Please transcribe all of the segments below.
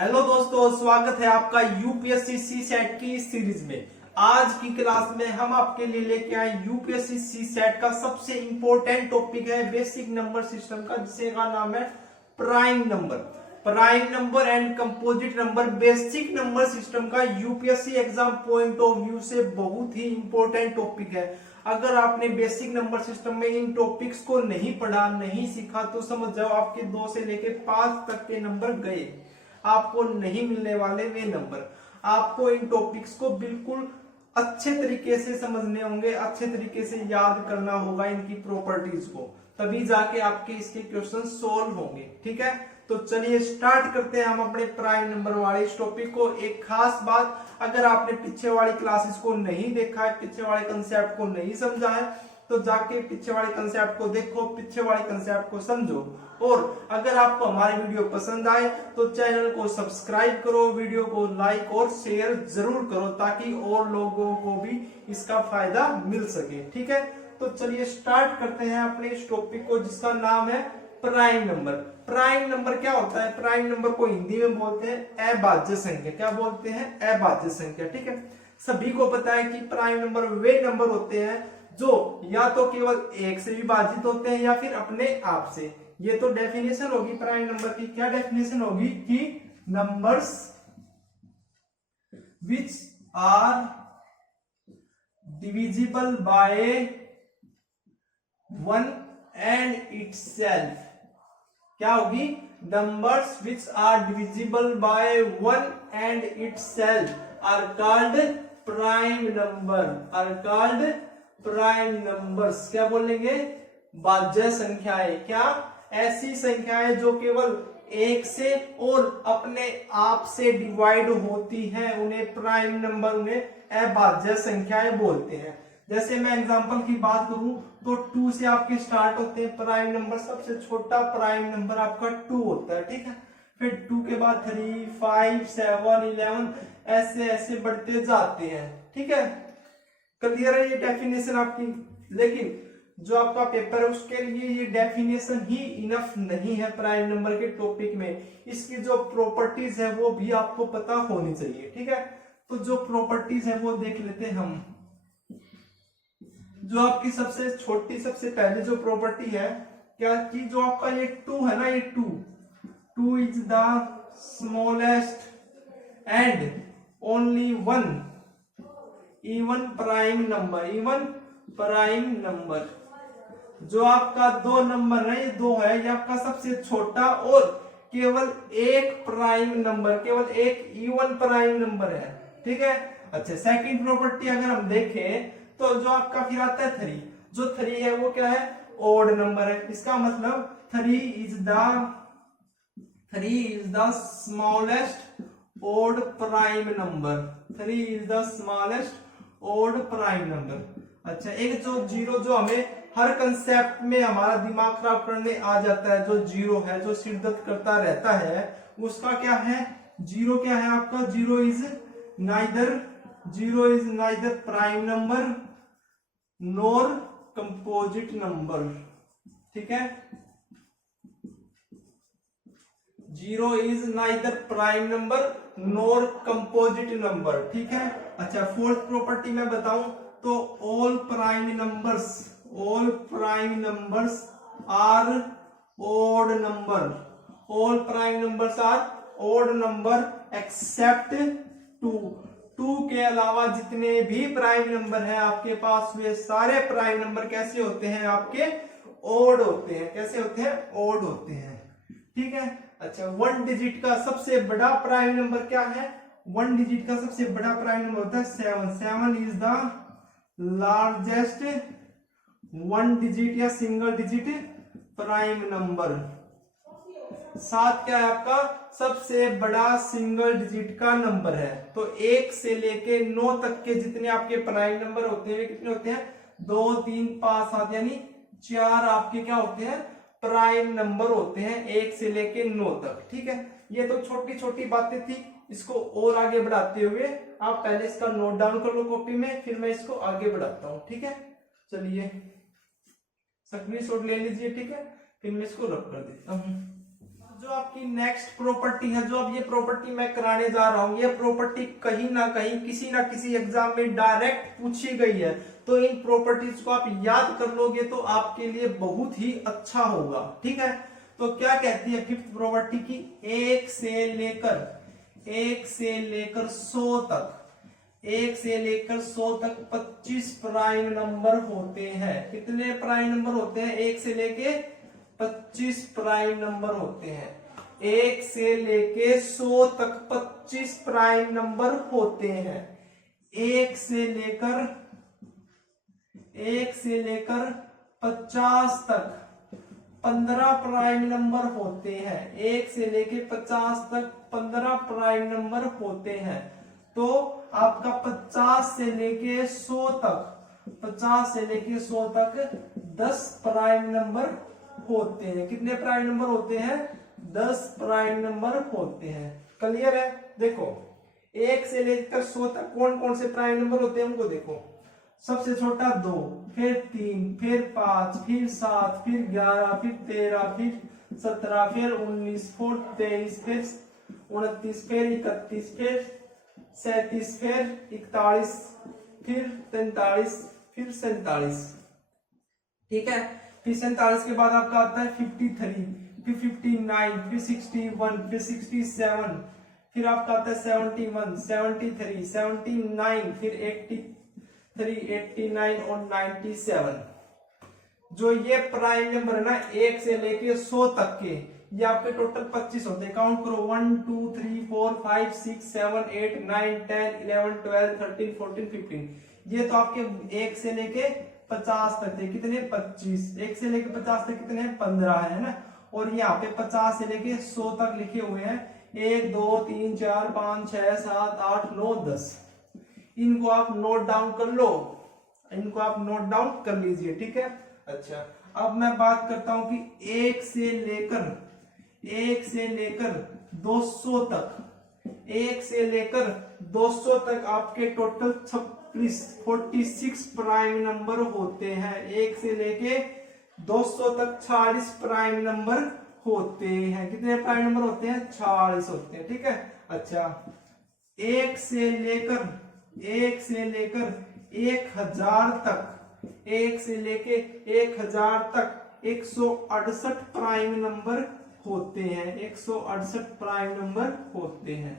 Hello दोस्तों, स्वागत है आपका यूपीएससी सी सेट की सीरीज में। आज की क्लास में हम आपके लिए लेके आए यूपीएससी सी सेट का सबसे इंपॉर्टेंट टॉपिक है बेसिक नंबर सिस्टम का, जिसे का नाम है prime number. Prime number and composite number basic number system का UPSC exam point of view से बहुत ही इंपॉर्टेंट टॉपिक है। अगर आपने बेसिक नंबर सिस्टम में इन टॉपिक्स को नहीं पढ़ा, नहीं सीखा, तो समझ जाओ आपके 2 से लेके 5 तक के नंबर गए, आपको नहीं मिलने वाले वे नंबर। आपको इन टॉपिक्स को बिल्कुल अच्छे तरीके से समझने होंगे, अच्छे तरीके से याद करना होगा इनकी प्रॉपर्टीज को, तभी जाके आपके इसके क्वेश्चन सोल्व होंगे। ठीक है, तो चलिए स्टार्ट करते हैं हम अपने प्राइम नंबर वाले इस टॉपिक को। एक खास बात, अगर आपने पीछे वाली क्लासेस को नहीं देखा है, पीछे वाले कंसेप्ट को नहीं समझा है, तो जाके पीछे वाले कंसेप्ट को देखो, पीछे वाले कंसेप्ट को समझो। और अगर आपको हमारी वीडियो पसंद आए तो चैनल को सब्सक्राइब करो, वीडियो को लाइक और शेयर जरूर करो, ताकि और लोगों को भी इसका फायदा मिल सके। ठीक है, तो चलिए स्टार्ट करते हैं अपने इस टॉपिक को, जिसका नाम है प्राइम नंबर। प्राइम नंबर क्या होता है? प्राइम नंबर को हिंदी में बोलते हैं अभाज्य संख्या। क्या बोलते हैं? अभाज्य संख्या। ठीक है, सभी को पता है कि प्राइम नंबर वे नंबर होते हैं जो या तो केवल 1 से विभाजित होते हैं या फिर अपने आप से। ये तो डेफिनेशन होगी प्राइम नंबर की। क्या डेफिनेशन होगी? कि numbers which are divisible by 1 and itself. क्या होगी? Numbers which are divisible by 1 and itself are called prime number, are called prime numbers. क्या बोलेंगे? भाज्य संख्याएं। क्या? ऐसी संख्याएं जो केवल 1 से और अपने आप से डिवाइड होती हैं, उन्हें प्राइम नंबर, उन्हें अभाज्य संख्याएं बोलते हैं। जैसे मैं एग्जांपल की बात करूं तो 2 से आपके स्टार्ट होते हैं प्राइम नंबर। सबसे छोटा प्राइम नंबर आपका 2 होता है। ठीक है, फिर 2 के बाद 3, 5, 7, 11 ऐसे ऐसे बढ़ते जाते हैं। ठीक है, क्लियर है ये डेफिनेशन आपकी? लेकिन जो आपका पेपर है उसके लिए ये डेफिनेशन ही इनफ नहीं है प्राइम नंबर के टॉपिक में। इसकी जो प्रॉपर्टीज है वो भी आपको पता होनी चाहिए। ठीक है, तो जो प्रॉपर्टीज है वो देख लेते हैं हम। जो आपकी सबसे छोटी, सबसे पहले जो प्रॉपर्टी है, क्या कि जो आपका ये 2 है ना, ये 2 is the smallest and only 1 even prime number. Even prime number, जो आपका 2 नंबर है, ये 2 है, ये आपका सबसे छोटा और केवल एक प्राइम नंबर, केवल एक इवन प्राइम नंबर है। ठीक है, अच्छा, सेकंड प्रॉपर्टी अगर हम देखें तो जो आपका फिर आता है 3। जो 3 है वो क्या है? ओड नंबर है। इसका मतलब 3 is the smallest odd prime number. 3 is the smallest odd prime number. अच्छा, एक जो 0, जो हमें हर कंसेप्ट में हमारा दिमाग खराब करने आ जाता है, जो 0 है, जो सिर दर्द करता रहता है, उसका क्या है? 0 क्या है आपका? 0 is neither prime number nor composite number. ठीक है, 0 is neither prime number nor composite number. ठीक है, अच्छा, फोर्थ प्रॉपर्टी मैं बताऊं तो all prime numbers are odd number. All prime numbers are odd number except 2 के अलावा जितने भी प्राइम नंबर हैं आपके पास, वे सारे प्राइम नंबर कैसे होते हैं? आपके ओड होते हैं। कैसे होते हैं? ओड होते हैं। ठीक है, अच्छा, 1 डिजिट का सबसे बड़ा प्राइम नंबर क्या है? 1 डिजिट का सबसे बड़ा प्राइम नंबर होता है 7। 7 इज द लार्जेस्ट 1 डिजिट या सिंगल डिजिट प्राइम नंबर। 7 क्या है आपका? सबसे बड़ा सिंगल डिजिट का नंबर है। तो 1 से लेके 9 तक के जितने आपके प्राइम नंबर होते हैं, कितने होते हैं? 2, 3, 5, 7, यानी 4 आपके क्या होते हैं? प्राइम नंबर होते हैं 1 से लेके 9 तक। ठीक है, ये तो छोटी छोटी बातें थी। इसको और आगे बढ़ाते हुए आप पहले इसका नोट डाउन कर लो कॉपी में, फिर मैं इसको आगे बढ़ाता हूं। ठीक है, चलिए स्क्रीनशॉट ले लीजिए। ठीक है, फिर मैं इसको रब कर देता हूं। जो आपकी नेक्स्ट प्रॉपर्टी है, जो अब ये प्रॉपर्टी मैं कराने जा रहा हूं, ये प्रॉपर्टी कहीं ना कहीं किसी ना किसी एग्जाम में डायरेक्ट पूछी गई है, तो इन प्रॉपर्टीज को आप याद कर लोगे तो आपके लिए बहुत ही अच्छा होगा। ठीक है, तो क्या कहती है फिफ्थ प्रॉपर्टी की, 1 से लेकर 100 तक, 1 से लेकर 100 तक 25 प्राइम नंबर होते हैं। कितने प्राइम नंबर होते हैं? 1 से लेके 25 प्राइम नंबर होते हैं। 1 से लेके 100 तक 25 प्राइम नंबर होते हैं। 1 से लेकर 50 तक 15 प्राइम नंबर होते हैं। 1 से लेके 50 तक 15 प्राइम नंबर होते हैं। तो आपका 50 से लेके 100 तक 10 प्राइम नंबर होते हैं। कितने प्राइम नंबर होते हैं? 10 प्राइम नंबर होते हैं। क्लियर है? देखो 1 से लेकर 100 तक कौन कौन से प्राइम नंबर होते हैं हमको देखो। सबसे छोटा 2, फिर 3, फिर 5, फिर 7, फिर 11, फिर 13, फिर 17, फिर 19, फिर 23, फिर 29, फिर 31, फिर 37, फिर 41, फिर 43, फिर 47। ठीक है, फिर 47 के बाद आपका आता है 53, फिर 59, फिर 61, फिर 67, फिर आपका आता है 71, 73, 79, फिर 83, 89 और 97। जो ये प्राइम नंबर है ना 1 से लेके 100 तक के, ये आपके टोटल 25 होते हैं। काउंट करो 1 2 3 4 5 6 7 8 9 10 11 12 13 14 15। ये तो आपके 1 से लेके 50 तक थे। कितने? 25। 1 से लेके 50 तक कितने हैं? 15 है ना। और यहाँ पे 50 से लेके 100 तक लिखे हुए हैं 1 2 3 4 5 6 7 8 9 10। इनको आप नोट डाउन कर लो, इनको आप नोट डाउन कर लीजिए। ठीक है, अच्छा अब मैं बात करता हूं कि 1 से लेकर 200 तक, 1 से लेकर 200 तक आपके टोटल 46 प्राइम नंबर होते हैं। 1 से लेके 200 तक 46 प्राइम नंबर होते हैं। कितने प्राइम नंबर होते हैं? 46 होते हैं। ठीक है, अच्छा 1 से लेकर 1000 तक, 1 से लेके 1000 तक 168 प्राइम नंबर होते हैं। 168 प्राइम नंबर होते हैं।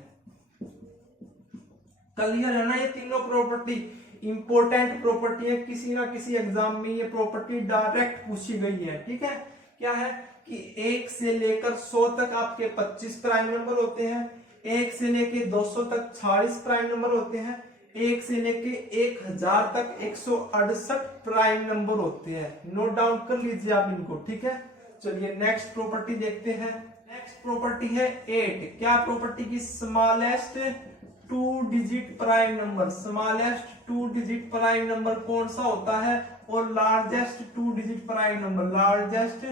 क्लियर है ना? ये तीनों प्रॉपर्टी इंपॉर्टेंट प्रॉपर्टी है, किसी ना किसी एग्जाम में ये प्रॉपर्टी डायरेक्ट पूछी गई है। ठीक है, क्या है कि 1 से लेकर 100 तक आपके 25 प्राइम नंबर होते हैं। 1 से लेके 200 तक 46 प्राइम नंबर होते हैं। 1 से लेके 1000 तक 168 प्राइम नंबर होते हैं। नोट डाउन कर लीजिए आप इनको। ठीक है, चलिए नेक्स्ट प्रॉपर्टी देखते हैं। नेक्स्ट प्रॉपर्टी है 8। क्या प्रॉपर्टी की? Smallest 2 digit prime number. Smallest 2 digit prime number कौन सा होता है? और largest 2 digit prime number. Largest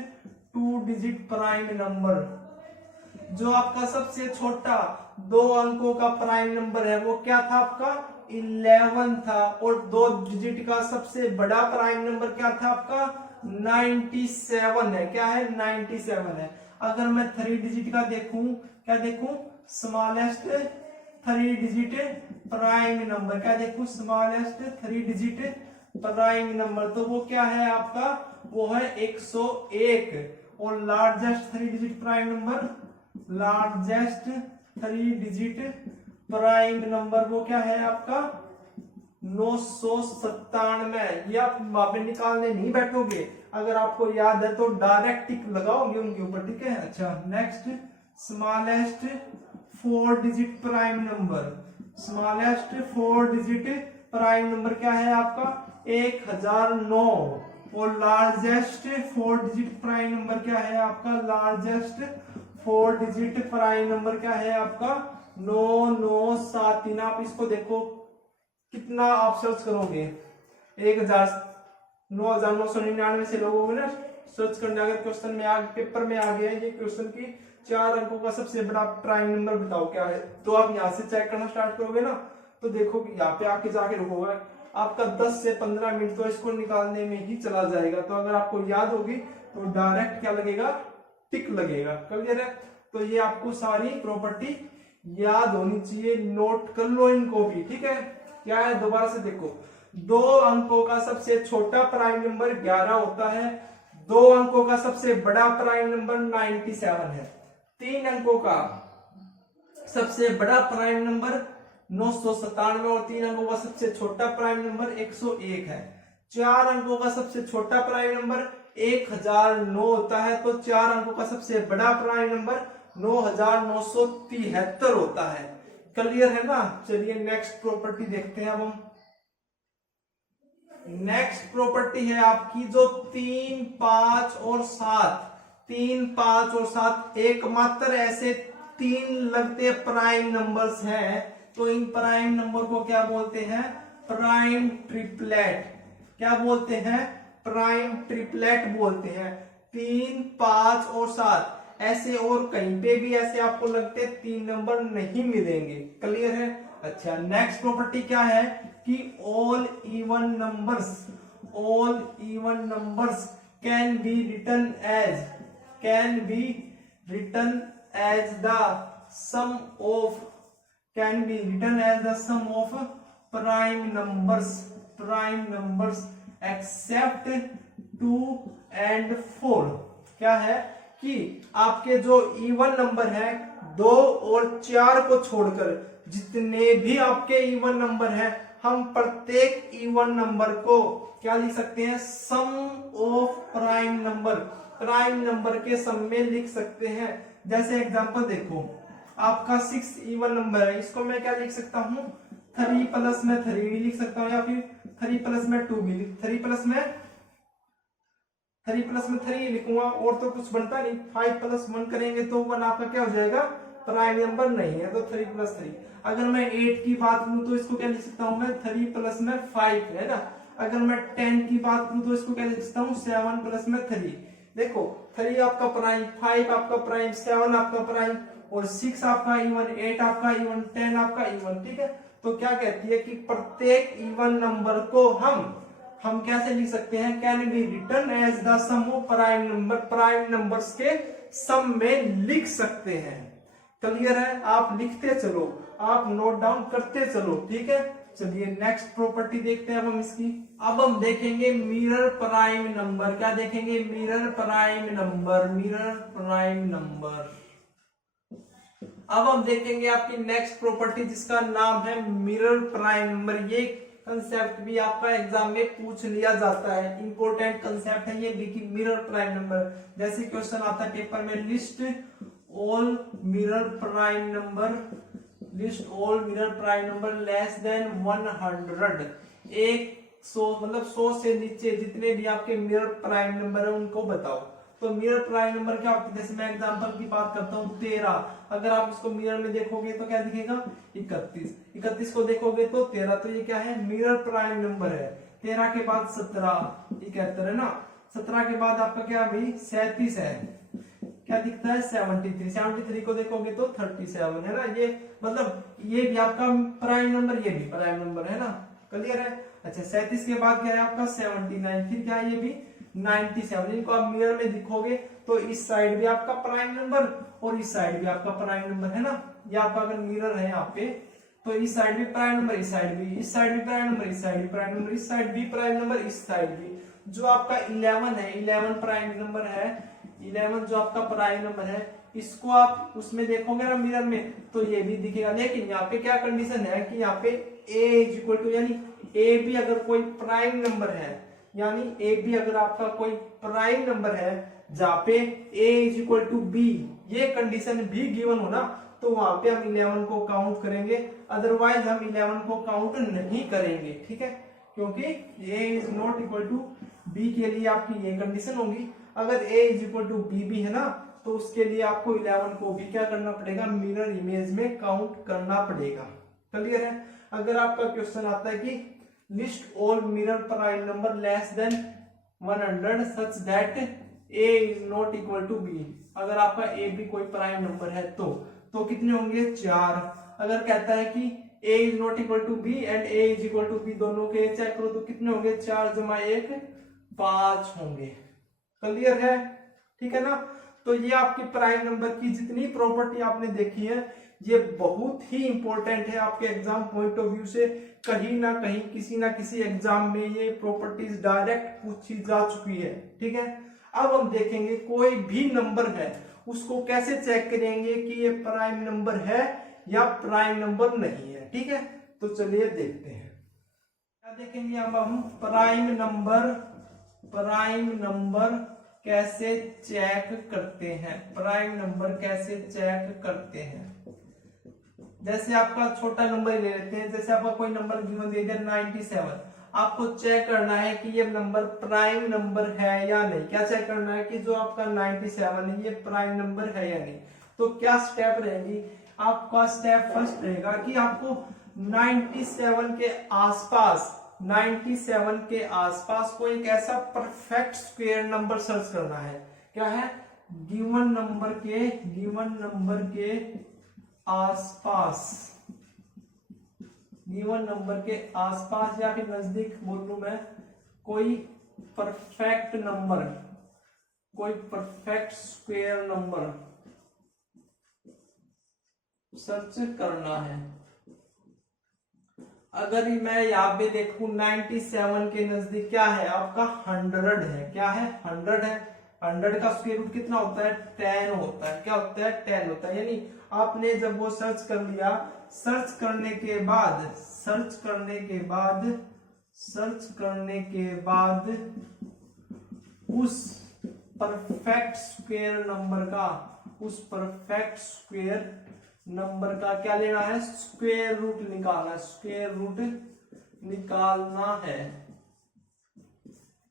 2 digit prime number, जो आपका सबसे छोटा 2 अंकों का प्राइम नंबर है वो क्या था? आपका 11 था। और 2 डिजिट का सबसे बड़ा प्राइम नंबर क्या था? आपका 97 है। क्या है? 97 है। अगर मैं 3 डिजिट का देखूं, क्या देखूं? Smallest 3 digit prime number. क्या देखूं? स्मॉलेस्ट 3 डिजिट प्राइम नंबर, तो वो क्या है आपका? वो है 101। और largest 3 digit prime number, largest 3 digit prime number वो क्या है आपका? 997। ये आप वापस निकालने नहीं बैठोगे, अगर आपको याद है तो डायरेक्ट टिक लगाओगे उनके ऊपर। ठीक है, अच्छा next smallest 4 digit prime number. Smallest 4 digit prime number क्या है आपका? 1009। और लार्जेस्ट 4 डिजिट प्राइम नंबर क्या है आपका? लार्जेस्ट 4 डिजिट प्राइम नंबर क्या है आपका? 9973। आप इसको देखो कितना आप सर्च करोगे, 9,999 से लोगों ने सर्च करने, अगर क्वेश्चन में पेपर में आ गया ये क्वेश्चन की 4 अंकों का सबसे बड़ा प्राइम नंबर बताओ क्या है, तो आप यहाँ से चेक करना स्टार्ट करोगे ना, तो देखो कि यहाँ पे आके जाके रुकोगे, आपका 10 से 15 मिनट तो इसको निकालने में ही चला जाएगा। तो अगर आपको याद होगी तो डायरेक्ट क्या लगेगा? टिक लगेगा। क्लियर है? तो ये आपको सारी प्रॉपर्टी याद होनी चाहिए, नोट कर लो इनको भी, ठीक है। क्या है, दोबारा से देखो, 2 अंकों का सबसे छोटा प्राइम नंबर 11 होता है, 2 अंकों का सबसे बड़ा प्राइम नंबर 97 है, 3 अंकों का सबसे बड़ा प्राइम नंबर 997 और 3 अंकों का सबसे छोटा प्राइम नंबर 101 है। 4 अंकों का सबसे छोटा प्राइम नंबर 1009 होता है, तो 4 अंकों का सबसे बड़ा प्राइम नंबर 9973 होता है। क्लियर है ना। चलिए नेक्स्ट प्रॉपर्टी देखते हैं अब हम। नेक्स्ट प्रॉपर्टी है आपकी जो 3, 5 और 7, 3, 5 और 7 एकमात्र ऐसे 3 लगते प्राइम नंबर्स हैं, तो इन प्राइम नंबर को क्या बोलते हैं, प्राइम ट्रिपलेट। क्या बोलते हैं, प्राइम ट्रिपलेट बोलते हैं। 3, 5 और 7 ऐसे और कहीं पे भी ऐसे आपको लगते 3 नंबर नहीं मिलेंगे। क्लियर है। अच्छा, नेक्स्ट प्रॉपर्टी क्या है कि all even numbers, all even numbers can be written as the sum of, can be written as the sum of prime numbers except 2 and 4। क्या है कि आपके जो इवन नंबर है 2 और 4 को छोड़कर जितने भी आपके इवन नंबर हैं, हम प्रत्येक इवन नंबर को क्या लिख सकते हैं, सम ऑफ प्राइम नंबर के सम में लिख सकते हैं। जैसे एग्जांपल देखो, आपका 6 इवन नंबर है, इसको मैं क्या लिख सकता हूं, 3 प्लस में 3 भी लिख सकता हूं, या फिर 3 प्लस में 2 भी, 3 प्लस में 3 लिखूंगा, और तो कुछ बनता नहीं। 5 प्लस 1 करेंगे तो 1 आपका क्या हो जाएगा, प्राइम नंबर नहीं है, तो 3 प्लस 3। अगर मैं 8 की बात करूं तो इसको क्या लिख सकता हूं मैं, 3 प्लस में 5 है ना। अगर मैं 10 की बात करूं तो इसको क्या लिख सकता हूं, 7 प्लस में 3। देखो 3 आपका प्राइम, 5 आपका प्राइम, 7 आपका प्राइम, और 6 आपका इवन, 8 आपका इवन, 10 आपका इवन, ठीक है। तो क्या कहती है कि प्रत्येक इवन नंबर को हम कैसे लिख सकते हैं, can be written as the sum of prime numbers के सम में लिख सकते हैं। क्लियर है। आप लिखते चलो, आप नोट डाउन करते चलो, ठीक है। चलिए नेक्स्ट प्रॉपर्टी देखते हैं अब हम इसकी। अब हम देखेंगे मिरर प्राइम नंबर। क्या देखेंगे, मिरर प्राइम नंबर। अब हम देखेंगे आपकी नेक्स्ट प्रॉपर्टी जिसका नाम है मिरर प्राइम नंबर। ये कंसेप्ट भी आपका एग्जाम में पूछ लिया जाता है, इंपॉर्टेंट कंसेप्ट है ये भी कि मिरर प्राइम नंबर। जैसे क्वेश्चन आता है पेपर में, list all mirror prime number less than 100। 100 मतलब 100 से नीचे जितने भी आपके मिरर प्राइम नंबर है उनको बताओ। तो मिरर प्राइम नंबर क्या होता है, जैसे मैं एग्जांपल की बात करता हूँ 13। अगर आप इसको मिरर में देखोगे तो क्या दिखेगा, 31। 31 को देखोगे तो 13, तो ये क्या है, मिरर प्राइम नंबर है। 13 के बाद 17, 71 है ना। 17 के बाद आपका क्या भाई, 37 है। क्या दिखता है, 73। 73 को देखोगे तो 37 है ना। ये मतलब ये भी आपका प्राइम नंबर, ये भी प्राइम नंबर है ना। क्लियर है। अच्छा, 37 के बाद क्या है आपका 79, फिर क्या है ये भी 97। इनको आप मिरर में दिखोगे तो इस साइड भी आपका प्राइम नंबर और इस साइड भी आपका प्राइम नंबर है ना। ये आपका अगर मिरर है यहाँ पे तो इस साइड भी प्राइम नंबर, इस साइड भी प्राइम नंबर, इस साइड भी प्राइम नंबर, इस साइड भी प्राइम नंबर, इस साइड भी। जो आपका 11 है, 11 प्राइम नंबर है, 11 जो आपका प्राइम नंबर है, इसको आप उसमें देखोगे ना मिरर में तो ये भी दिखेगा। लेकिन यहाँ पे क्या कंडीशन है कि यहाँ पे a इज इक्वल टू, यानी ए भी अगर कोई प्राइम नंबर है, यानी ए भी अगर आपका कोई प्राइम नंबर है जहाँ पे a is equal to b, ये कंडीशन भी गिवन हो ना, तो वहां पे हम 11 को काउंट करेंगे, अदरवाइज हम 11 को काउंट नहीं करेंगे, ठीक है। क्योंकि a is not equal to b के लिए आपकी ये कंडीशन होगी। अगर a is equal to b भी है ना, तो उसके लिए आपको 11 को भी क्या करना पड़ेगा, मिरर इमेज में काउंट करना पड़ेगा। क्लियर है। अगर आपका क्वेश्चन आता है कि list all mirror prime number less than 100 such that a is not equal to b, अगर आपका a भी कोई प्राइम नंबर है तो कितने होंगे, 4। अगर कहता है कि a is not equal to b and a is equal to b, दोनों के चेक करो तो कितने होंगे, 4 + 1 5 होंगे। क्लियर है, ठीक है ना। तो ये आपकी प्राइम नंबर की जितनी प्रॉपर्टी आपने देखी है ये बहुत ही इंपॉर्टेंट है आपके एग्जाम पॉइंट ऑफ व्यू से। कहीं ना कहीं किसी ना किसी एग्जाम में ये प्रॉपर्टीज डायरेक्ट पूछी जा चुकी है, ठीक है। अब हम देखेंगे कोई भी नंबर है उसको कैसे चेक करेंगे कि ये प्राइम नंबर है या प्राइम नंबर नहीं है, ठीक है। तो चलिए देखते हैं क्या देखेंगे। अब हम प्राइम नंबर कैसे चेक करते हैं, प्राइम नंबर कैसे चेक करते हैं। जैसे आपका छोटा नंबर ले लेते हैं, जैसे आपका कोई नंबर गिवन दे दिया 97, आपको चेक करना है कि ये नंबर प्राइम नंबर है या नहीं। क्या चेक करना है कि जो आपका 97 है ये प्राइम नंबर है या नहीं। तो क्या स्टेप रहेगी, आपका स्टेप फर्स्ट रहेगा कि आपको 97 के आसपास कोई एक ऐसा परफेक्ट स्क्वायर नंबर सर्च करना है। क्या है, गिवन नंबर के आसपास या फिर नजदीक बोल लूं मैं, कोई परफेक्ट स्क्वायर नंबर सर्च करना है। अगर मैं यहाँ पे देखूं 97 के नजदीक क्या है आपका 100 है। क्या है, 100 है। 100 का स्क्वायर रूट कितना होता है, 10 होता है। क्या होता है, 10 होता है। यानी आपने जब वो सर्च कर लिया, सर्च करने के बाद उस परफेक्ट स्क्वायर नंबर का क्या लेना है, स्क्वायर रूट निकालना है,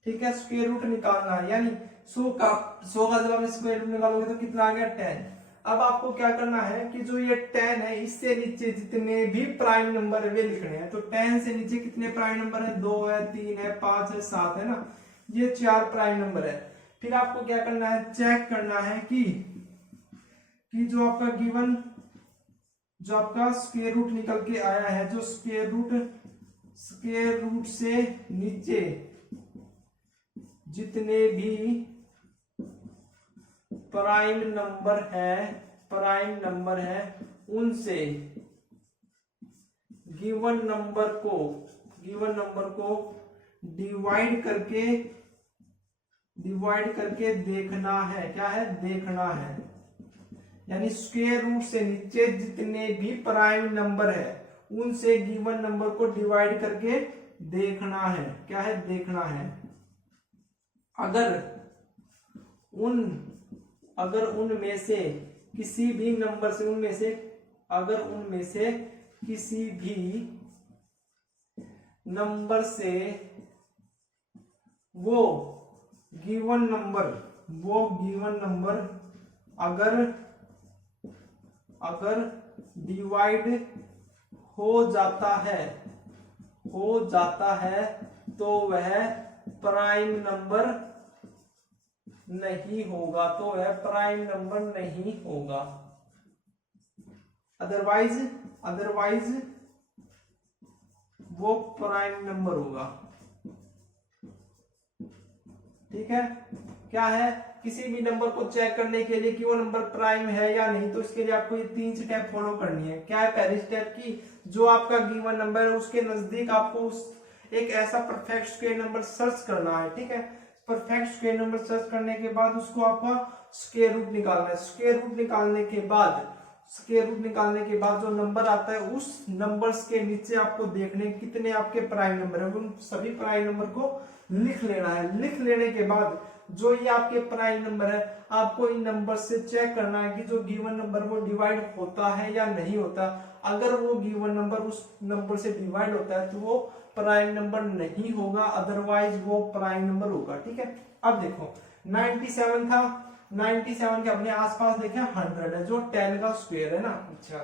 ठीक है। स्क्वायर रूट निकालना है, यानी 100 का जब आप स्क्वायर रूट निकालोगे तो कितना आ गया, 10। अब आपको क्या करना है कि जो ये 10 है इससे नीचे जितने भी प्राइम नंबर है वे लिखने हैं। तो 10 से नीचे कितने प्राइम नंबर है, 2 है, 3 है, 5 है, 7 है ना, ये 4 प्राइम नंबर है। फिर आपको क्या करना है, चेक करना है कि जो आपका स्क्वायर रूट निकल के आया है, जो स्क्वायर रूट से नीचे जितने भी प्राइम नंबर है उनसे गिवन नंबर को डिवाइड करके देखना है। क्या है, देखना है। यानी स्क्वायर रूट से नीचे जितने भी प्राइम नंबर है उनसे गिवन नंबर को डिवाइड करके देखना है। क्या है, देखना है। अगर उनमें से किसी भी नंबर से किसी भी नंबर से वो गिवन नंबर अगर डिवाइड हो जाता है तो वह प्राइम नंबर नहीं होगा, अदरवाइज वो प्राइम नंबर होगा, ठीक है। क्या है, किसी भी नंबर को चेक करने के लिए कि वो नंबर प्राइम है या नहीं, तो इसके लिए आपको ये 3 स्टेप फॉलो करनी है। क्या है, पहली स्टेप की जो आपका गिवन नंबर है उसके नजदीक आपको एक ऐसा परफेक्ट स्क्वायर नंबर सर्च करना है, ठीक है। परफेक्ट स्क्वायर नंबर सर्च करने के बाद उसको आपका स्क्वायर रूट निकालना है। स्क्वायर रूट निकालने के बाद जो नंबर आता है उस नंबर्स के नीचे आपको देखने कितने आपके प्राइम नंबर है, उन सभी प्राइम नंबर को लिख लेना है। लिख लेने के बाद जो ये आपके प्राइम नंबर है आपको इन नंबर से चेक करना है कि जो गिवन नंबर वो डिवाइड होता है या नहीं होता। अगर वो गिवन नंबर उस नंबर से डिवाइड होता है तो वो प्राइम नंबर नहीं होगा, अदरवाइज वो प्राइम नंबर होगा, ठीक है। अब देखो 97 था, 97 के अपने आसपास देखें 100 है, जो 10 का स्क्वायर है ना। अच्छा,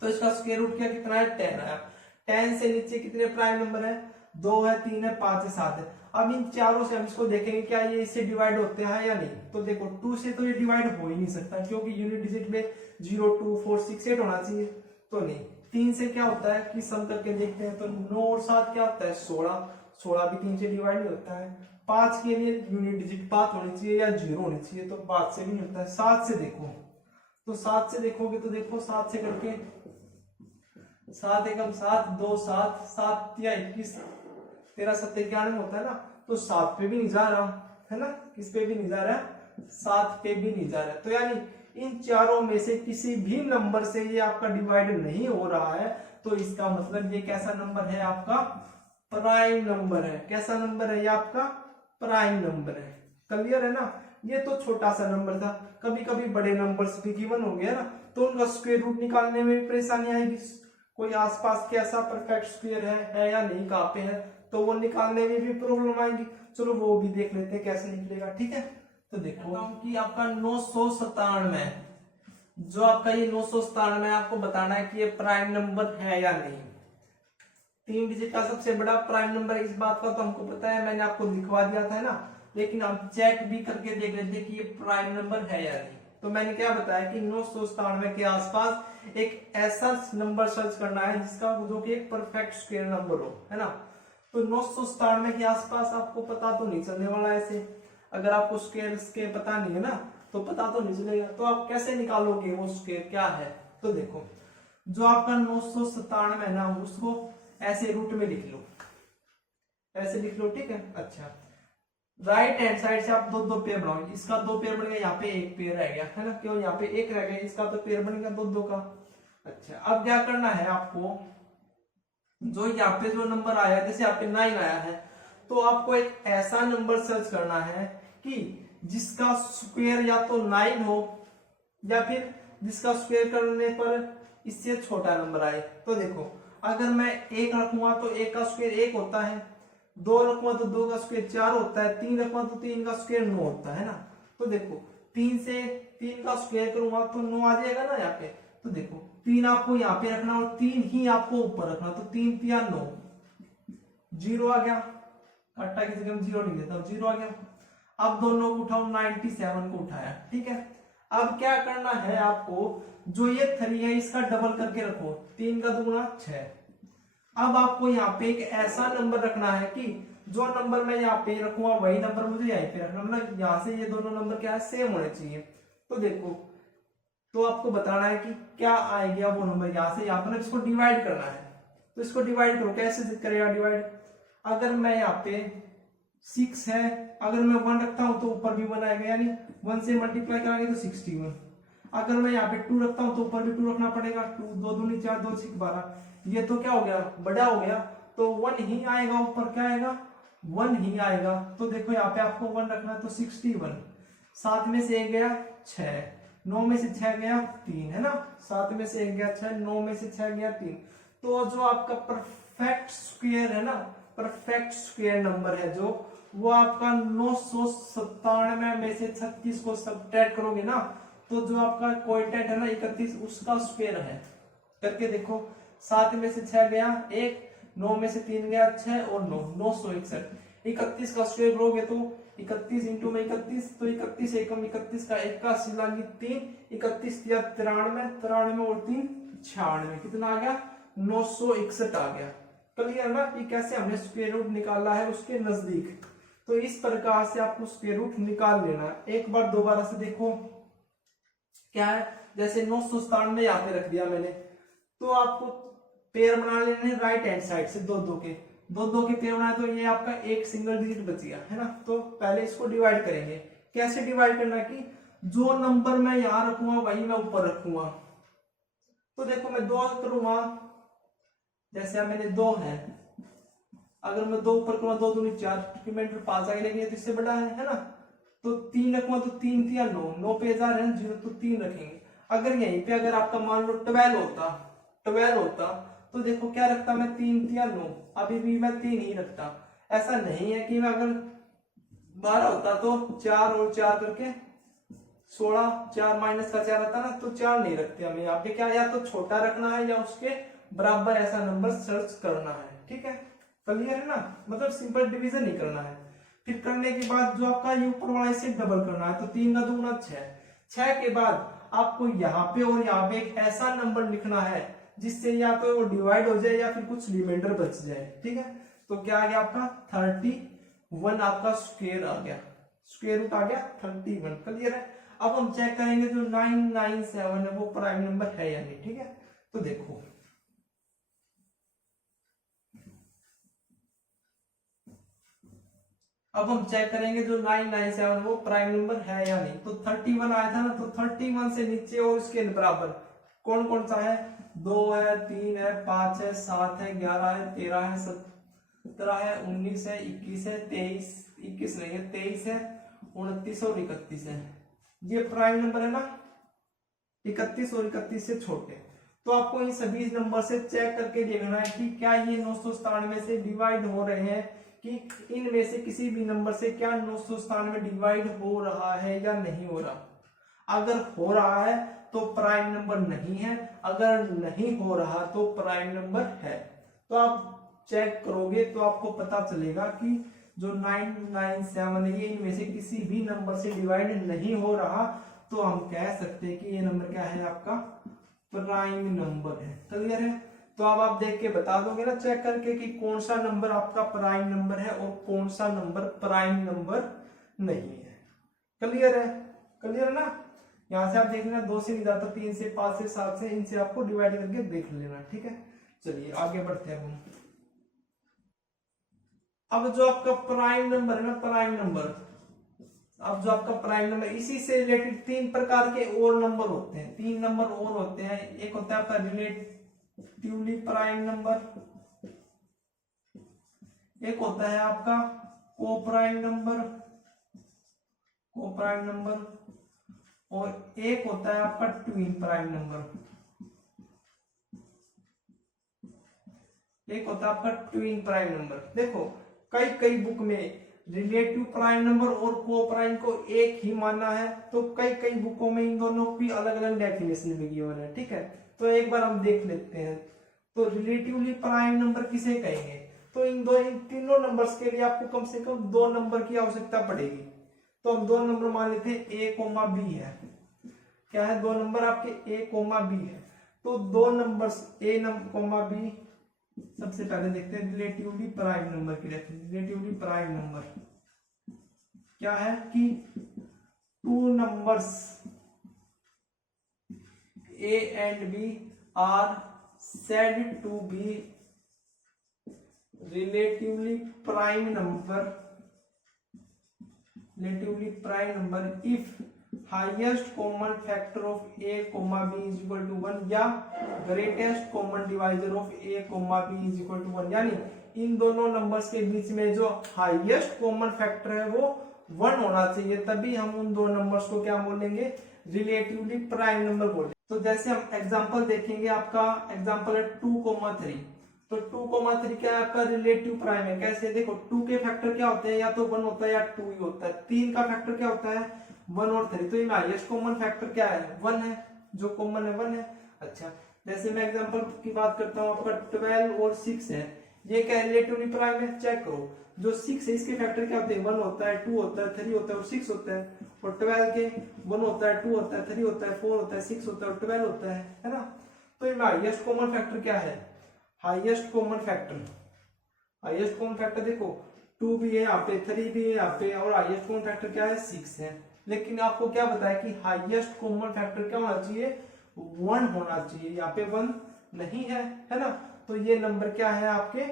तो इसका स्क्वायर रूट क्या कितना है, 10 आया। 10 से नीचे कितने प्राइम नंबर है, 2 है, 3 है, 5 है, 7 है। अब इन चारों से हम इसको देखेंगे क्या ये इससे डिवाइड होते हैं या नहीं। तो देखो 2 से तो ये डिवाइड हो ही नहीं सकता क्योंकि यूनिट डिजिट में 0, 2, 4, 6, 8 होना चाहिए, तो नहीं। 3 से क्या होता है कि सम करके देखते हैं तो 9 और 7 क्या होता है, 16। 16 भी 3 से डिवाइड नहीं होता है। 5 के लिए यूनिट डिजिट 5 होनी चाहिए या 0 होनी चाहिए, तो 5 से भी नहीं होता है। 7 से देखो, तो 7 से देखोगे तो देखो 7 से करके 7 एकम 7, 2 7, 7 या 21, 13 7 91 होता है ना, तो 7 पे भी नहीं जा रहा है ना, किस पे भी नहीं जा रहा है, 7 पे भी नहीं जा रहा है। तो यानी इन चारों में से किसी भी नंबर से ये आपका डिवाइड नहीं हो रहा है, तो इसका मतलब ये कैसा नंबर है, आपका प्राइम नंबर है। कैसा नंबर है ये, आपका प्राइम नंबर है। क्लियर है ना। ये तो छोटा सा नंबर था, कभी कभी बड़े नंबर्स भी गिवन हो गया ना, तो उनका स्क्वायर रूट निकालने में भी परेशानी आएगी। कोई आसपास कैसा परफेक्ट स्क्वायर है या नहीं, कहाँ पे है, तो वो निकालने में भी प्रॉब्लम आएगी। चलो वो भी देख लेते हैं कैसे निकलेगा। ठीक है, तो देखो कि आपका 997, जो आपका ये 997 आपको बताना है कि ये प्राइम नंबर है या नहीं। 3 डिजिट का सबसे बड़ा प्राइम नंबर है, इस बात का तो हमको पता है, मैंने आपको लिखवा दिया था ना, लेकिन हम चेक भी करके देख लेते हैं कि ये प्राइम नंबर है या नहीं। तो मैंने क्या बताया कि 997 के आसपास एक ऐसा नंबर सर्च करना है जिसका जो कि एक परफेक्ट स्क्वायर नंबर हो, है ना। तो 997 के आसपास आपको पता तो नहीं चलने वाला ऐसे, अगर आपको स्क्वायर के पता नहीं है ना, तो पता तो नहीं चलेगा। तो आप कैसे निकालोगे वो स्क्वायर क्या है, तो देखो जो आपका 997 है ना, उसको ऐसे रूट में लिख लो, ऐसे लिख लो। ठीक है, अच्छा राइट हैंड साइड से आप दो दो पेयर बनाओ, इसका 2 पेयर बन गया, यहाँ पे 1 पेयर रह गया, है ना, क्यों यहाँ पे 1 रह गया, इसका तो पेयर बन गया 2 2 का। अच्छा अब क्या करना है आपको, जो यहाँ पे जो नंबर आया, जैसे यहाँ पे 9 आया है, तो आपको एक ऐसा नंबर सर्च करना है कि जिसका स्क्वायर या तो 9 हो या फिर जिसका स्क्वायर करने पर इससे छोटा नंबर आए। तो देखो अगर मैं 1 रखूंगा तो 1 का स्क्वायर 1 होता है, 2 रखूंगा तो 2 का स्क्वायर 4 होता है, 3 रखूंगा तो 3 का स्क्वायर 9 होता है ना। तो देखो 3 से 3 का स्क्वायर करूंगा तो 9 आ जाएगा ना यहाँ पे। तो देखो 3 आपको यहाँ पे रखना और 3 ही आपको ऊपर रखना, तो 3 3 9, 0 आ गया, काटा की जगह 0 नहीं देता, 0 आ गया। अब दोनों को उठाओ, 97 को उठाया। ठीक है, अब क्या करना है आपको, जो ये 3 है इसका डबल करके रखो, 3 का दुगुना 6। अब आपको यहाँ पे एक ऐसा नंबर रखना है कि जो नंबर मैं यहाँ पे रखूंगा वही नंबर मुझे यहाँ पे रखना, मतलब यहाँ से ये दोनों नंबर क्या है, सेम होने चाहिए। तो देखो तो आपको बताना है कि क्या आ गया वो नंबर यहाँ से यहाँ पर, इसको डिवाइड करना है। तो इसको डिवाइड करो, कैसे करेगा डिवाइड, अगर मैं यहाँ पे 6 है, अगर मैं 1 रखता हूं तो ऊपर भी 1 आएगा, यानी 1 से मल्टीप्लाई कराएंगे तो 61। अगर मैं यहाँ पे 2 रखता हूं तो ऊपर भी 2 रखना पड़ेगा, 2 2 दूनी 4, 2 6 12, ये तो क्या हो गया, बड़ा हो गया, तो 1 ही आएगा, ऊपर क्या आएगा, 1 ही आएगा। तो देखो यहाँ पे आपको 1 रखना है, तो 61, 7 में से 1 गया 6, 9 में से 6 गया 3, है ना, 7 में से 1 गया 6, 9 में से 6 गया 3। तो जो आपका परफेक्ट स्क्वायर है ना, परफेक्ट स्क्वायर नंबर है जो, वो आपका 997 में से 36 को सब्ट्रैक्ट करोगे ना, तो जो आपका कोएफिशिएंट है ना 31, उसका स्क्वायर है। करके देखो, 7 में से 6 गया 1, 9 में से 3 गया 6 और 9, 961। 31 का स्क्वायर करोगे तो 31 इंटू में 31, तो 31 एकम 31 का 81 लागी 3, 31 या 93, 93 और 3 96, कितना आ गया, 961 आ गया। क्लियर ना कि कैसे हमने स्क्वायर रूट निकाला है उसके नजदीक। तो इस प्रकार से आपको स्क्वायर रूट निकाल लेना। एक बार दोबारा से देखो क्या है, जैसे 997 यहाँ पे रख दिया मैंने, तो आपको पेयर बना लेने राइट हैंड साइड से, दो दो के पेयर बनाए, तो ये आपका एक सिंगल डिजिट बच गया, है ना। तो पहले इसको डिवाइड करेंगे, कैसे डिवाइड करना कि जो नंबर मैं यहाँ रखूंगा वही मैं ऊपर रखूंगा। तो देखो मैं 2 करूंगा, जैसे मैंने 2 है, अगर मैं 2 ऊपर करूंगा 2 दूनी 4, रिमाइंडर 5 आगे लेंगे तो इससे बड़ा है ना। तो 3 रखूंगा तो 3 3 9, 9 पे 1000 है 0, तो 3 रखेंगे। अगर यहीं पे अगर आपका मान लो 12 होता तो देखो क्या रखता मैं, 3 3 9, अभी भी मैं 3 ही रखता। ऐसा नहीं है कि मैं अगर 12 होता तो 4 और 4 करके 16, 4 माइनस का 4 आता ना, तो 4 नहीं रखते हमें यहाँ पे। क्या या तो छोटा रखना है या उसके बराबर ऐसा नंबर सर्च करना है। ठीक है, क्लियर है ना, मतलब सिंपल डिवीजन नहीं करना है। फिर करने के बाद जो आपका ये ऊपर वाला इसे डबल करना है, तो 3 का दुगुना 6, 6 के बाद आपको यहाँ पे और यहाँ पे एक ऐसा नंबर लिखना है जिससे या तो वो डिवाइड हो जाए या फिर कुछ रिमाइंडर बच जाए। ठीक है, तो क्या आ गया आपका 31 आपका स्क्वायर आ गया, स्क्वायर रूट आ गया 31। क्लियर है। अब हम चेक करेंगे जो 997 है वो प्राइम नंबर है या नहीं। ठीक है, तो देखो अब हम चेक करेंगे जो 997 वो प्राइम नंबर है या नहीं। तो 31 आया था ना, तो 31 से नीचे और इसके बराबर कौन कौन सा है, 2 है, 3 है, 5 है, 7 है, 11 है, 13 है, 17 है, 19 है, 21 है, 23, 21 नहीं है, 23 है, 29 और 31 है। ये प्राइम नंबर है ना, 31 और 31 से छोटे। तो आपको इन सभी नंबर से चेक करके देखना है कि क्या ये 997 से डिवाइड हो रहे हैं, कि इनमें से किसी भी नंबर से क्या 997 डिवाइड हो रहा है या नहीं हो रहा। अगर हो रहा है तो प्राइम नंबर नहीं है, अगर नहीं हो रहा तो प्राइम नंबर है। तो आप चेक करोगे तो आपको पता चलेगा कि जो 997 है ये इनमें से किसी भी नंबर से डिवाइड नहीं हो रहा, तो हम कह सकते हैं कि ये नंबर क्या है, आपका प्राइम नंबर है। क्लियर है। तो अब आप देख के बता दोगे ना चेक करके कि कौन सा नंबर आपका प्राइम नंबर है और कौन सा नंबर प्राइम नंबर नहीं है। क्लियर है, क्लियर है ना। यहां से आप देख लेना, 2 से नहीं जाता, 3 से, 5 से, 7 से, इनसे आपको डिवाइड करके देख लेना। ठीक है, चलिए आगे बढ़ते हैं हम। अब जो आपका प्राइम नंबर है ना, प्राइम नंबर, अब जो आपका प्राइम नंबर, इसी से रिलेटेड 3 प्रकार के और नंबर होते हैं, 3 नंबर और होते हैं। एक होता है आपका रिलेटिवली प्राइम नंबर, एक होता है आपका को प्राइम नंबर, को प्राइम नंबर, और एक होता है आपका ट्विन प्राइम नंबर, एक होता है आपका ट्विन प्राइम नंबर। देखो कई कई बुक में रिलेटिव प्राइम नंबर और को प्राइम को एक ही माना है, तो कई कई बुकों में इन दोनों की अलग अलग डेफिनेशन भी गिवन है। ठीक है, तो एक बार हम देख लेते हैं। तो रिलेटिवली प्राइम नंबर किसे कहेंगे, तो इन तीनों नंबर्स के लिए आपको कम से कम 2 नंबर की आवश्यकता पड़ेगी। तो हम 2 नंबर मान लेते हैं, ए कोमा बी है। क्या है, 2 नंबर आपके ए कोमा बी है। तो 2 नंबर्स ए कोमा बी, सबसे पहले देखते हैं रिलेटिवली प्राइम नंबर की डेफिनेशन। रिलेटिवली प्राइम नंबर क्या है कि 2 numbers a and b are said to be relatively prime number if highest common factor of a comma b is equal to 1 या greatest common divisor of a comma b is equal to 1। यानी इन दोनों numbers के बीच में जो highest common factor है वो 1 होना चाहिए, तभी हम उन 2 नंबर्स को क्या बोलेंगे, रिलेटिवली प्राइम नंबर बोलेंगे। तो जैसे हम एग्जांपल देखेंगे, आपका एग्जांपल है 2,3। तो 2,3 क्या है, आपका रिलेटिव प्राइम है। कैसे, देखो 2 के फैक्टर क्या होते हैं, या तो 1 होता है या 2 ही होता है। 3 का फैक्टर क्या होता है, 1 और 3। तो ये हाईएस्ट कॉमन फैक्टर क्या है, 1 है, जो कॉमन है 1 है। अच्छा, जैसे मैं एग्जांपल की बात करता हूँ, आपका 12 और 6 है, ये क्या रिलेटिवली प्राइम है। चेक करो, जो 6 है इसके फैक्टर क्या होते हैं, 1 होता है, 2 होता है, 3 होता है और 6 होता है। और 12 के 1 होता है, 2 होता है, 3 होता है, 4 होता है, 6 होता है और 12 होता है ना। तो इनमें हाईएस्ट कॉमन फैक्टर क्या है, highest common factor, highest common factor देखो 2 भी है यहाँ पे, 3 भी है यहाँ पे, और हाईएस्ट कॉमन फैक्टर क्या है, 6 है। लेकिन आपको क्या बताया कि हाईएस्ट कॉमन फैक्टर क्या होना चाहिए, 1 होना चाहिए। यहाँ पे 1 नहीं है ना। तो ये नंबर क्या है आपके,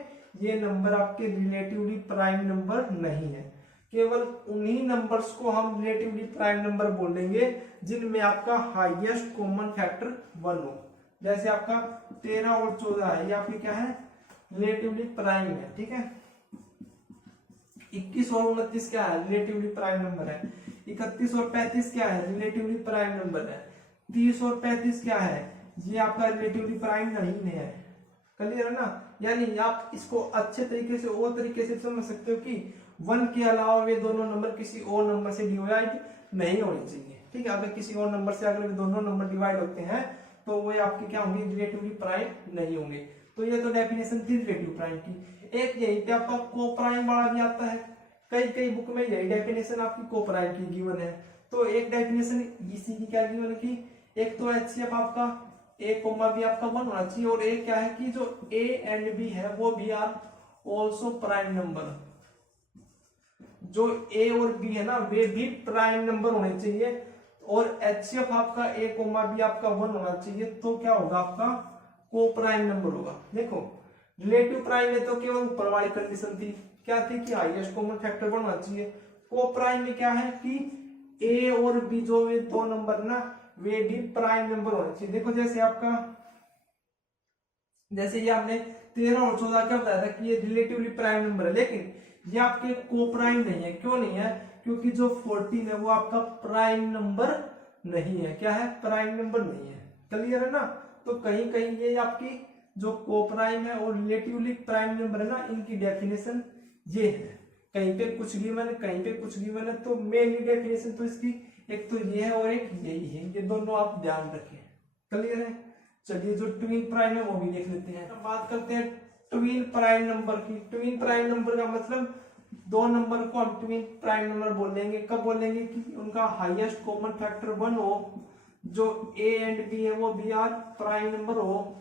ये नंबर आपके रिलेटिवली प्राइम नंबर नहीं है। केवल उन्हीं नंबर्स को हम रिलेटिवली प्राइम नंबर बोलेंगे जिनमें आपका हाईएस्ट कॉमन फैक्टर 1 हो। जैसे आपका 13 और 14 है, ये आपके क्या है, रिलेटिवली प्राइम है। ठीक है, 21 और 29 क्या है, रिलेटिवली प्राइम नंबर है। 31 और 35 क्या है, रिलेटिवली प्राइम नंबर है। 30 और 35 क्या है, ये आपका रिलेटिवली प्राइम नहीं है। क्लियर है ना। यानी आप इसको अच्छे तरीके से और तरीके से समझ सकते हो कि 1 के अलावा वे दोनों नंबर किसी और नंबर से डिवाइड नहीं होने चाहिए। ठीक है, अगर किसी और नंबर से अगर वे दोनों नंबर डिवाइड होते हैं तो वो आपके क्या होंगे, रिलेटिवली प्राइम नहीं होंगे। तो ये तो डेफिनेशन थी रिलेटिव प्राइम की। एक यहीं पे आपका को प्राइम वाला भी आता है, कई कई बुक में यही डेफिनेशन आपकी को प्राइम की गिवन है। तो एक डेफिनेशन इसी की क्या गिवन है कि एक तो एचसीएफ आपका ए कोमा बी आपका 1 होना चाहिए, और एक क्या है कि जो ए एंड बी है वो भी आर ऑल्सो प्राइम नंबर। जो ए और बी है ना वे भी प्राइम नंबर होने चाहिए, और एचसीएफ आपका ए कोमा बी आपका 1 होना चाहिए, तो क्या होगा आपका को प्राइम नंबर होगा। देखो रिलेटिव प्राइम में तो केवल ऊपर वाली कंडीशन थी, क्या थी कि हाईएस्ट कॉमन फैक्टर 1 होना चाहिए। को प्राइम में क्या है कि ए और बी जो वे दो नंबर ना वे भी प्राइम नंबर होने चाहिए। देखो जैसे आपका जैसे ये आपने 13 और 14 क्या बताया था कि ये रिलेटिवली प्राइम नंबर है, लेकिन ये आपके को प्राइम नहीं है। क्यों नहीं है? क्योंकि जो 14 है वो आपका प्राइम नंबर नहीं है। क्या है? प्राइम नंबर नहीं है। क्लियर है ना? तो कहीं कहीं ये आपकी जो को प्राइम है और रिलेटिवली प्राइम नंबर है ना, इनकी डेफिनेशन ये है। कहीं पे कुछ गिवन है, कहीं पे कुछ गिवन है, तो मेनली डेफिनेशन तो इसकी एक तो ये है और एक यही है। ये दोनों आप ध्यान रखें। क्लियर है? चलिए जो ट्विन प्राइम है वो भी देख लेते हैं। अब बात करते हैं ट्विन प्राइम नंबर की। ट्विन प्राइम नंबर का मतलब दो नंबर को हम ट्विन प्राइम नंबर बोलेंगे। कब बोलेंगे? कि उनका हाईएस्ट कॉमन फैक्टर 1 हो, जो ए एंड बी है वो बी आर प्राइम नंबर हो।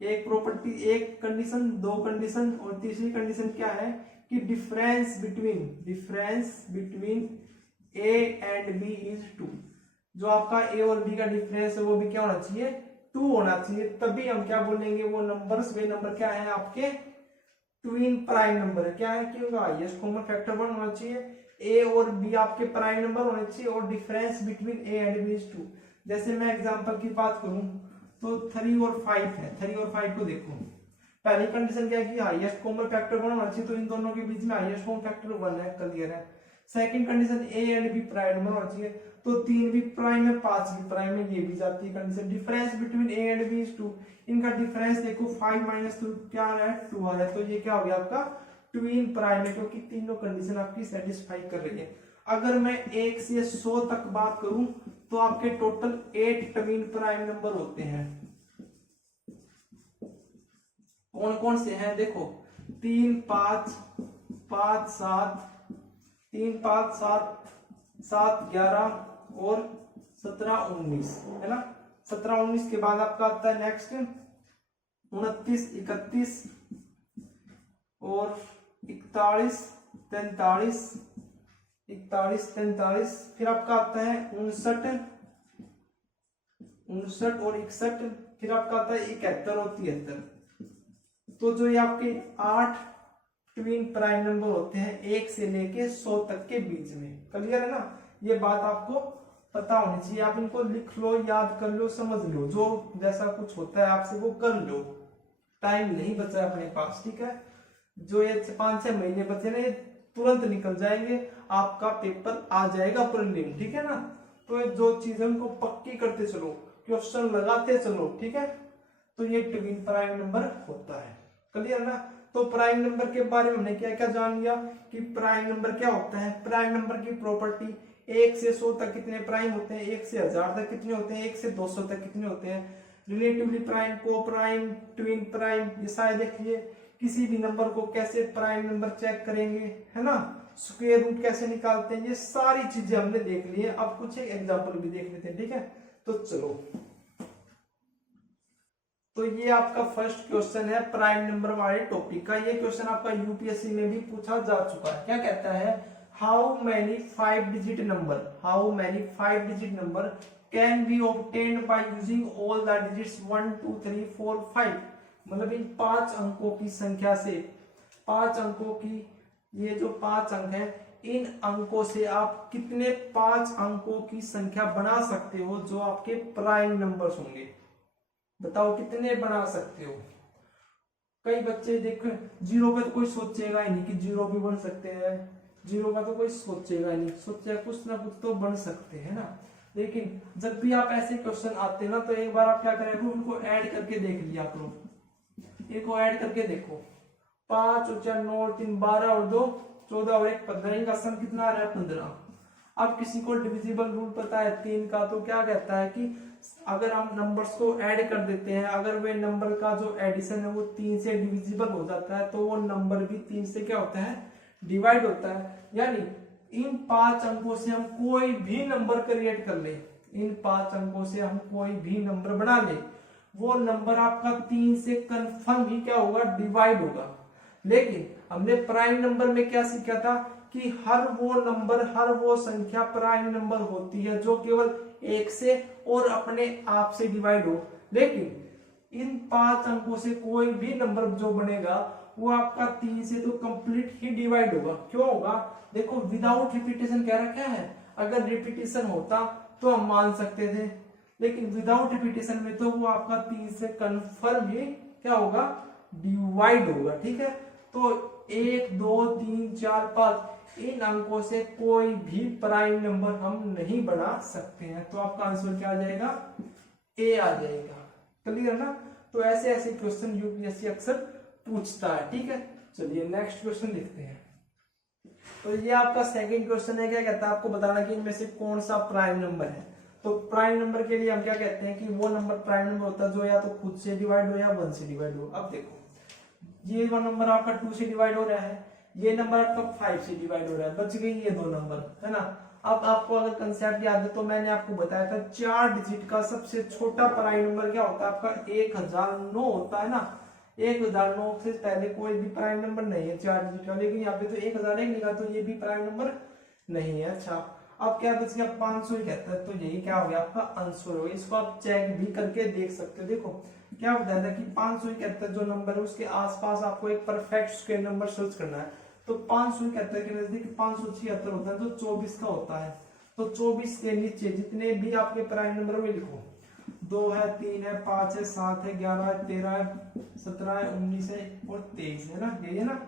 एक प्रॉपर्टी, एक कंडीशन, दो कंडीशन, और तीसरी कंडीशन क्या है कि difference between a and b is 2। जो आपका ए और बी का डिफरेंस है वो भी क्या होना चाहिए? 2 होना चाहिए। तभी हम क्या बोलेंगे? वो नंबर्स, वे नंबर क्या है आपके ट्विन प्राइम नंबर है। क्या है कि उनका हाईएस्ट कॉमन फैक्टर 1 होना चाहिए, ए और बी आपके प्राइम नंबर होने चाहिए, और difference between a and b is 2। जैसे मैं एग्जांपल की बात करूं तो 3 और 5 है। 3 और 5 को देखो। पहली कंडीशन क्या है कि हाईएस्ट कॉमन फैक्टर 1 होना चाहिए, तो इन दोनों के बीच में हाईएस्ट कॉमन फैक्टर 1 है। क्लियर है? Second condition a and b prime number होना चाहिए, तो 3 भी प्राइम है, 5 भी प्राइम है, ये भी जाती है condition. Difference between a and b is 2। इनका डिफरेंस देखो 5 - 2 क्या आ रहा है? 2 आ रहा है। तो ये क्या हो गया आपका ट्विन प्राइम है, क्योंकि तीनों कंडीशन आपकी सेटिस्फाई कर रही है। अगर मैं 1 से 100 तक बात करूं तो आपके टोटल 8 ट्विन प्राइम नंबर होते हैं। कौन कौन से हैं? देखो 3 5 5 7 3 5 7 7 11 और 17 19 है ना। 17 19 के बाद आपका आता है नेक्स्ट 29 31 और 41 43 41 43। फिर आपका आता है 59 और 61। फिर आपका आता है 71 और 73। तो जो ये आपके 8 ट्विन प्राइम नंबर होते हैं 1 से लेके 100 तक के बीच में। क्लियर है ना? ये बात आपको पता होनी चाहिए। आप इनको लिख लो, याद कर लो, समझ लो, जो जैसा कुछ होता है आपसे वो कर लो। टाइम नहीं बचा है अपने पास, ठीक है? जो ये 5-6 महीने बचे ना, ये तुरंत निकल जाएंगे, आपका पेपर आ जाएगा प्रीलिम, ठीक है ना। तो ये जो चीजें उनको पक्की करते चलो, क्वेश्चन लगाते चलो, ठीक है। तो ये ट्विन प्राइम नंबर होता है। क्लियर ना? तो प्राइम नंबर के बारे में हमने क्या क्या जान लिया कि प्राइम नंबर क्या होता है। प्राइम नंबर की प्रॉपर्टी 1 से 100 तक कितने प्राइम होते हैं, 1 से 1000 तक कितने होते हैं, 1 से 200 तक कितने होते हैं। रिलेटिवली प्राइम, को प्राइम, ट्विन प्राइम, ये सारे देखिए। किसी भी नंबर को कैसे प्राइम नंबर चेक करेंगे, है ना, स्क्वायर रूट कैसे निकालते हैं, ये सारी चीजें हमने देख ली है। अब कुछ एक एग्जाम्पल भी देख लेते हैं, ठीक है। तो चलो, तो ये आपका फर्स्ट क्वेश्चन है प्राइम नंबर वाले टॉपिक का। ये क्वेश्चन आपका यूपीएससी में भी पूछा जा चुका है। क्या कहता है? How many 5 digit number can be obtained by using all the digits 1 2 3 4 5। मतलब इन 5 अंकों की संख्या से, 5 अंकों की, ये जो 5 अंक है, इन अंकों से आप कितने 5 अंकों की संख्या बना सकते हो जो आपके प्राइम नंबर्स होंगे। बताओ कितने बना सकते हो। कई बच्चे देखो जीरो पे तो कोई सोचेगा ही नहीं कि जीरो भी बन सकते हैं, जीरो का तो कोई सोचेगा ही नहीं, सोचेगा कुछ ना कुछ तो बन सकते हैं ना। लेकिन जब भी आप ऐसे क्वेश्चन आते हैं ना, तो एक बार आप क्या करेंगे, उनको ऐड करके देख लिया करो। एक को ऐड करके देखो, 5 और 4 9 और 3 12 और 2 14 और 1 15। इनका सम कितना आ रहा है? 15। अब किसी को डिविजिबल रूल पता है 3 का, तो क्या कहता है कि अगर हम नंबर्स को ऐड कर देते हैं, अगर वे नंबर का जो एडिशन है वो 3 से डिविजिबल हो जाता है, तो वो नंबर भी 3 से क्या होता है? डिवाइड होता है। यानी इन 5 अंकों से हम कोई भी नंबर क्रिएट कर ले, इन 5 अंकों से हम कोई भी नंबर बना ले, वो नंबर आपका 3 से कंफर्म ही क्या होगा? डिवाइड होगा। लेकिन हमने प्राइम नंबर में क्या सीखा था कि हर वो संख्या प्राइम नंबर होती है जो केवल 1 से और अपने आप से डिवाइड हो। लेकिन इन 5 अंकों से कोई भी नंबर जो बनेगा वो आपका 3 से तो कंप्लीट ही डिवाइड होगा। क्यों होगा? देखो विदाउट रिपीटेशन कह रखा है, अगर रिपीटेशन होता तो हम मान सकते थे, लेकिन विदाउट रिपीटेशन में तो वो आपका 3 से कन्फर्म ही क्या होगा? डिवाइड होगा। ठीक है, तो 1 2 3 4 5 इन अंकों से कोई भी प्राइम नंबर हम नहीं बना सकते हैं। तो आपका आंसर क्या आ जाएगा? ए आ जाएगा। क्लियर ना? तो ऐसे ऐसे क्वेश्चन यूपीएससी अक्सर पूछता है। ठीक है, चलिए नेक्स्ट क्वेश्चन देखते हैं। तो ये आपका सेकंड क्वेश्चन है, क्या कहता है? आपको बताना कि इनमें से कौन सा प्राइम नंबर है। तो प्राइम नंबर के लिए हम क्या कहते हैं कि वो नंबर प्राइम नंबर होता है जो या तो खुद से डिवाइड हो या 1 से डिवाइड हो। अब देखो ये वो नंबर आपका 2 से डिवाइड हो रहा है, ये नंबर आपका 5 से डिवाइड हो रहा है, बच गई ये 2 नंबर, है ना। अब आपको अगर कंसेप्ट याद है तो मैंने आपको बताया था 4 डिजिट का सबसे छोटा प्राइम नंबर क्या होता है? आपका 1009 होता है ना। 1009 से पहले कोई भी प्राइम नंबर नहीं है 4 डिजिट का, लेकिन यहाँ पे तो 1001 लिखा तो ये भी प्राइम नंबर नहीं है। अच्छा, अब क्या बच गया? 571 है, तो यही क्या हो गया? आपका आंसर हो गया। इसको आप चेक भी करके देख सकते हो। देखो क्या बताया था कि 571 जो नंबर है उसके आसपास आपको एक परफेक्ट स्क्वायर नंबर सर्च करना है। तो 571 के नजदीक 576 होता है, तो 24 का होता है। तो 24 के नीचे जितने भी आपके प्राइम नंबर में लिखो, 2 है, 3 है, 5 है, 7 है, 11 है, 13 है, 17 है, 19 है और 23 है ना, यही है ना।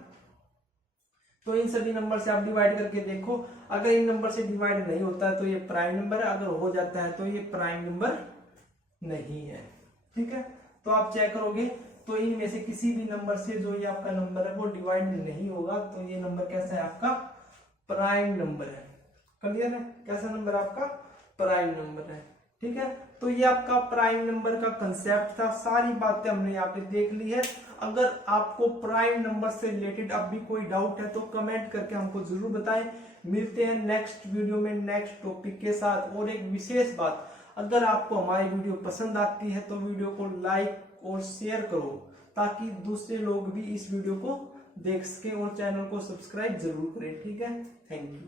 तो इन सभी नंबर से आप डिवाइड करके देखो, अगर इन नंबर से डिवाइड नहीं होता है तो ये प्राइम नंबर है, अगर हो जाता है तो ये प्राइम नंबर नहीं है। ठीक है, तो आप चेक करोगे तो इनमें से किसी भी नंबर से जो ये आपका नंबर है वो डिवाइड नहीं होगा, तो ये नंबर कैसा है? आपका प्राइम नंबर है। क्लियर है? कैसा नंबर आपका? प्राइम नंबर है। ठीक है, तो ये आपका प्राइम नंबर का कंसेप्ट था। सारी बातें हमने यहाँ पे देख ली है। अगर आपको प्राइम नंबर से रिलेटेड अब भी कोई डाउट है तो कमेंट करके हमको जरूर बताएं। मिलते हैं नेक्स्ट वीडियो में नेक्स्ट टॉपिक के साथ। और एक विशेष बात, अगर आपको हमारी वीडियो पसंद आती है तो वीडियो को लाइक और शेयर करो ताकि दूसरे लोग भी इस वीडियो को देख सके और चैनल को सब्सक्राइब जरूर करें। ठीक है, थैंक यू।